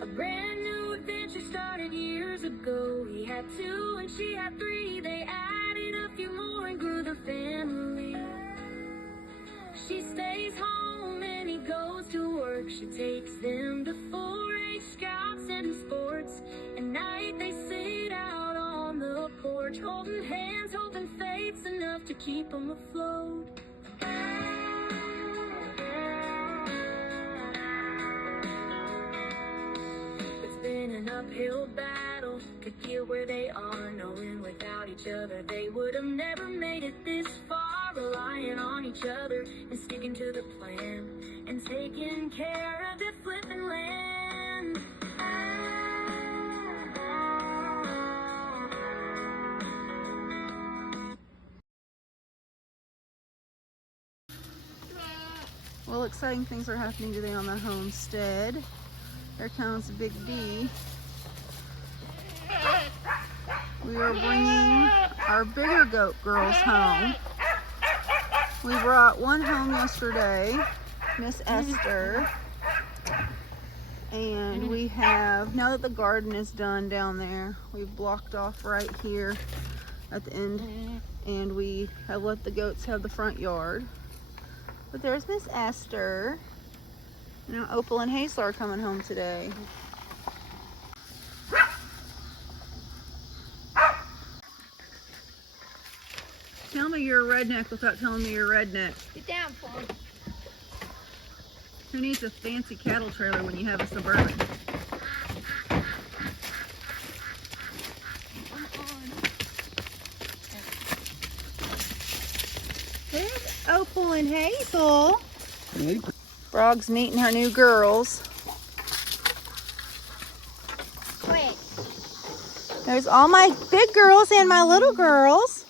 A brand new adventure started years ago. He had 2 and she had 3. They added a few more and grew their family. She stays home and he goes to work. She takes them to 4-H scouts and sports. At night they sit out on the porch, holding hands, hoping fate's enough to keep them afloat. It's been an uphill battle to get where they are, knowing without each other they would have never made it this far. Relying on each other and sticking to the plan and taking care of their flipping land. Well, exciting things are happening today on the homestead. Here comes Big D. We are bringing our bigger goat girls home. We brought one home yesterday, Miss Esther. And we have, now that the garden is done down there, we've blocked off right here at the end. And we have let the goats have the front yard. But there's Miss Esther. You know, Opal and Hazel are coming home today. Tell me you're a redneck without telling me you're a redneck. Get down, Paul. Who needs a fancy cattle trailer when you have a Suburban? There's Opal and Hazel. Hey. Frog's meeting her new girls. Wait. There's all my big girls and my little girls.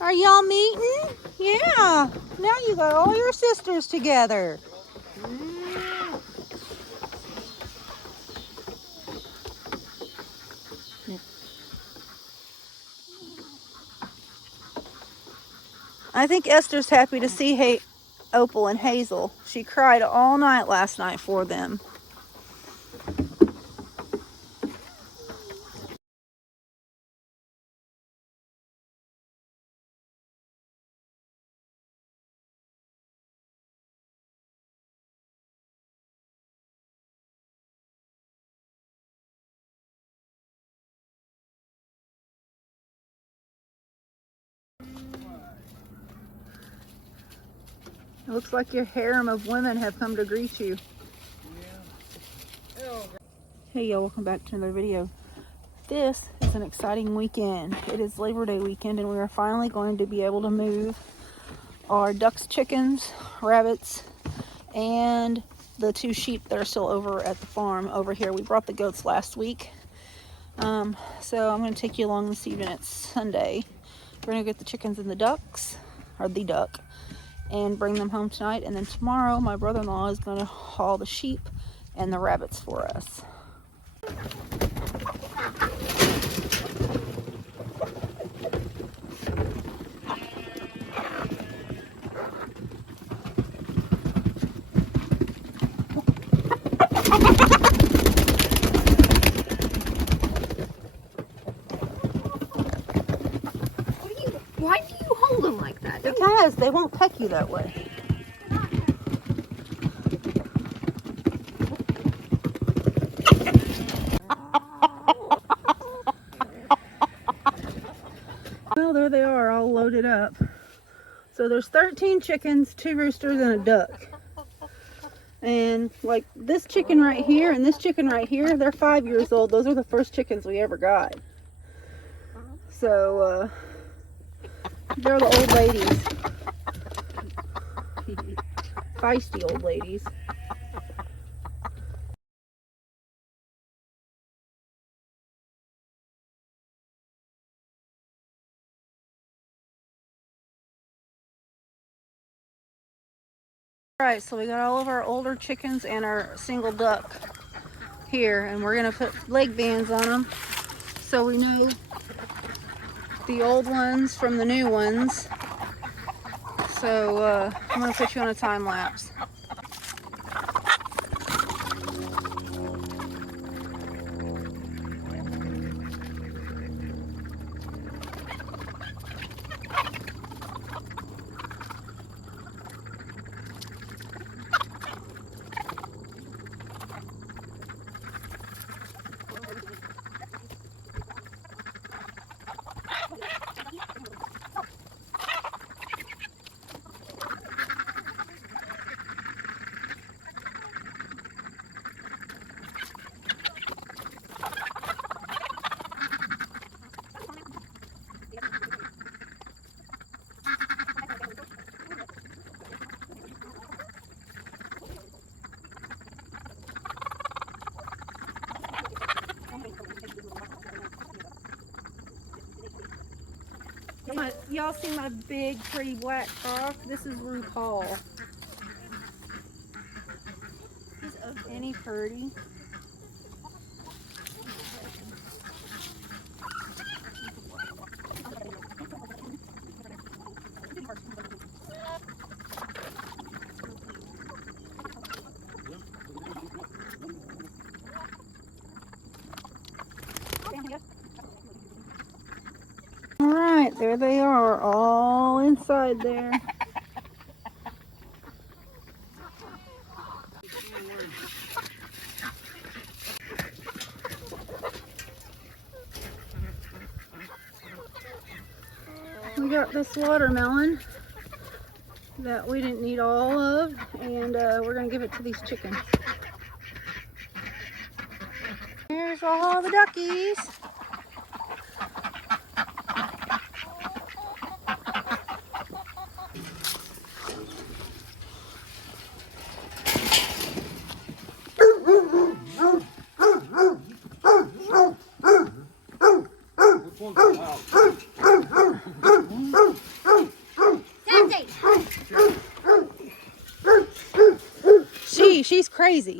Are y'all meeting? Yeah. Now you got all your sisters together. I think Esther's happy to see Opal and Hazel. She cried all night last night for them. It looks like your harem of women have come to greet you. Hey y'all, welcome back to another video. This is an exciting weekend. It is Labor Day weekend and we are finally going to be able to move our ducks, chickens, rabbits, and the 2 sheep that are still over at the farm over here. We brought the goats last week. So I'm going to take you along this evening. It's Sunday. We're going to get the chickens and the ducks, or the duck, and bring them home tonight. And then tomorrow my brother-in-law is going to haul the sheep and the rabbits for us. Why do you hold them like that? Because they won't peck you that way. Well, there they are, all loaded up. So there's 13 chickens, 2 roosters, and a duck. And like this chicken right here and this chicken right here, they're 5 years old. Those are the first chickens we ever got. So they're the old ladies. Feisty old ladies. Alright, so we got all of our older chickens and our single duck here, and we're going to put leg bands on them so we know the old ones from the new ones. So I'm going to put you on a time lapse. y'all see my big, pretty black cock? This is RuPaul. Ain't he pretty? All right, there they are, all inside there. We got this watermelon that we didn't need all of, and we're gonna give it to these chickens. Here's all the duckies. She's crazy.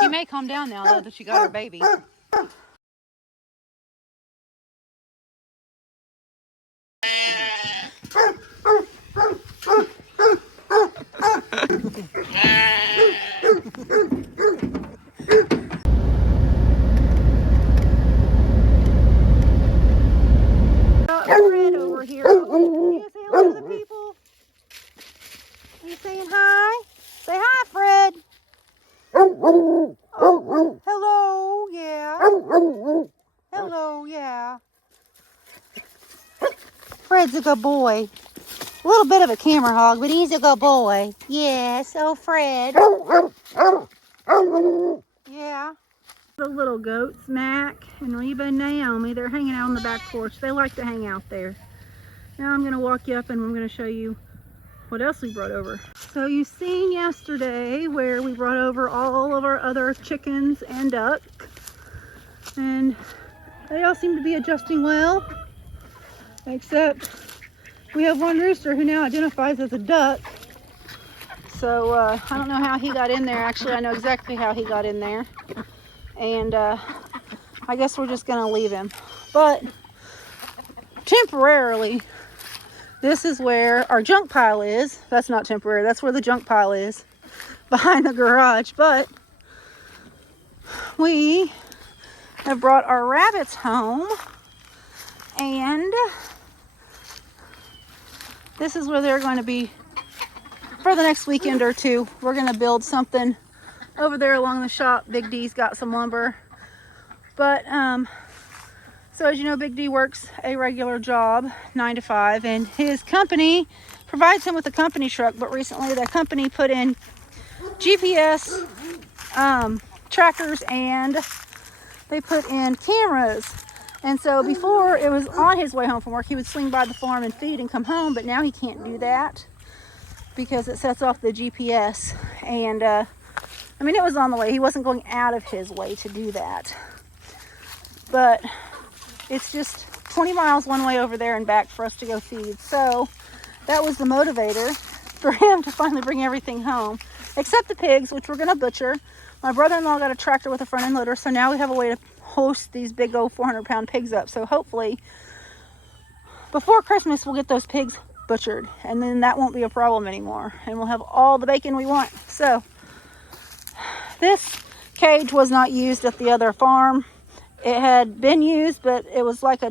She may calm down now, though, that she got her baby. Fred over here. You say hello to the people? Are you saying hi? Say hi, Fred. Oh, hello, yeah. Hello, yeah. Fred's a good boy. A little bit of a camera hog, but he's a good boy. Yes, oh Fred. Yeah. The little goats, Mac and Reba and Naomi, they're hanging out on the back porch. They like to hang out there. Now I'm going to walk you up and I'm going to show you what else we brought over. So you seen yesterday where we brought over all of our other chickens and duck. And they all seem to be adjusting well. Except we have one rooster who now identifies as a duck. So I don't know how he got in there. Actually, I know exactly how he got in there. And I guess we're just gonna leave him. But temporarily, this is where our junk pile is. That's not temporary, that's where the junk pile is, behind the garage. But we have brought our rabbits home, and this is where they're going to be for the next weekend or two. We're gonna build something over there along the shop. Big D's got some lumber. But so as you know, Big D works a regular job, 9 to 5, and his company provides him with a company truck. But recently the company put in GPS trackers, and they put in cameras. And so before, it was on his way home from work, he would swing by the farm and feed and come home, but now he can't do that because it sets off the GPS. And I mean, it was on the way. He wasn't going out of his way to do that. But it's just 20 miles one way over there and back for us to go feed. So that was the motivator for him to finally bring everything home, except the pigs, which we're going to butcher. My brother-in-law got a tractor with a front end loader, so now we have a way to host these big old 400-pound pigs up. So hopefully before Christmas we'll get those pigs butchered, and then that won't be a problem anymore, and we'll have all the bacon we want. So this cage was not used at the other farm. It had been used, but it was like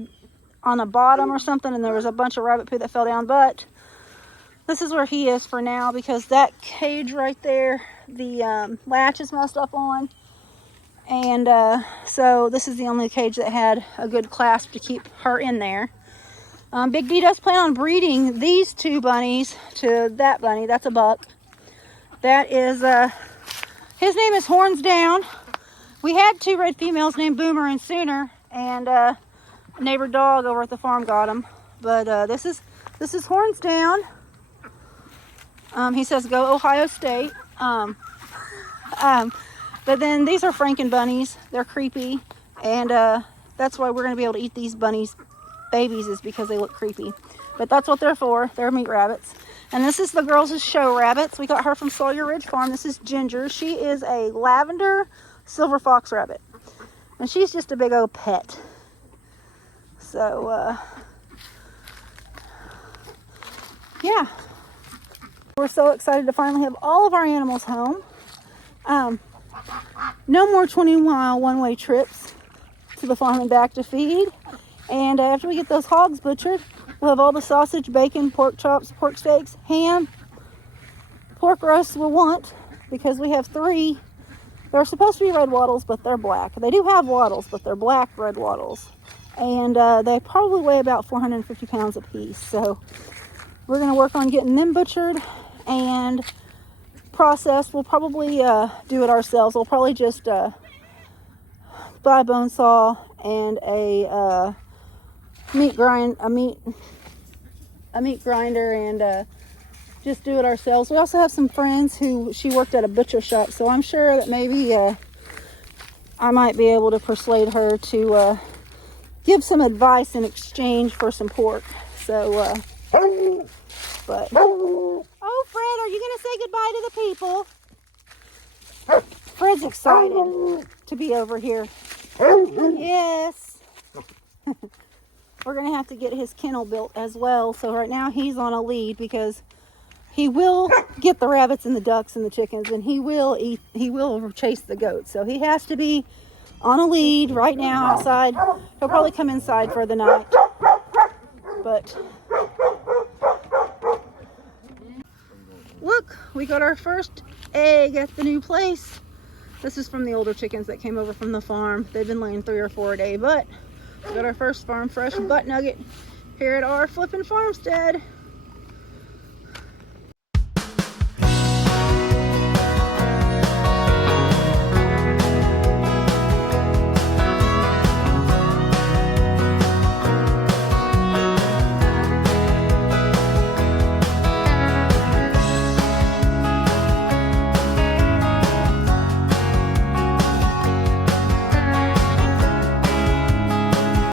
on the bottom or something, and there was a bunch of rabbit poo that fell down. But this is where he is for now, because that cage right there, the latch is messed up on. And so this is the only cage that had a good clasp to keep her in there. Big D does plan on breeding these two bunnies to that bunny. That's a buck. That is, his name is Horns Down. We had two red females named Boomer and Sooner, and a neighbor dog over at the farm got them. But this is Horns Down. He says go Ohio State. But then these are Franken bunnies. They're creepy, and That's why we're going to be able to eat these bunnies' babies, is because they look creepy. But that's what they're for. They're meat rabbits. And this is the girls' show rabbits. We got her from Sawyer Ridge Farm. This is Ginger. She is a lavender silver fox rabbit. And she's just a big old pet. So, yeah. We're so excited to finally have all of our animals home. No more 20-mile one-way trips to the farm and back to feed. And after we get those hogs butchered, we'll have all the sausage, bacon, pork chops, pork steaks, ham, pork roasts we'll want, because we have 3. They're supposed to be red wattles, but they're black. They do have wattles, but they're black red wattles. And they probably weigh about 450 pounds a piece. So we're going to work on getting them butchered and processed. We'll probably do it ourselves. We'll probably just buy a bone saw and a meat grinder and just do it ourselves. We also have some friends who she worked at a butcher shop, so I'm sure that maybe I might be able to persuade her to give some advice in exchange for some pork. So but oh, Fred, are you gonna say goodbye to the people? Fred's excited to be over here. Yes. We're going to have to get his kennel built as well. So right now he's on a lead because he will get the rabbits and the ducks and the chickens, and he will chase the goats. So he has to be on a lead right now outside. He'll probably come inside for the night. But look, we got our first egg at the new place. This is from the older chickens that came over from the farm. They've been laying 3 or 4 a day, but we got our first farm fresh butt nugget here at our flippin' farmstead.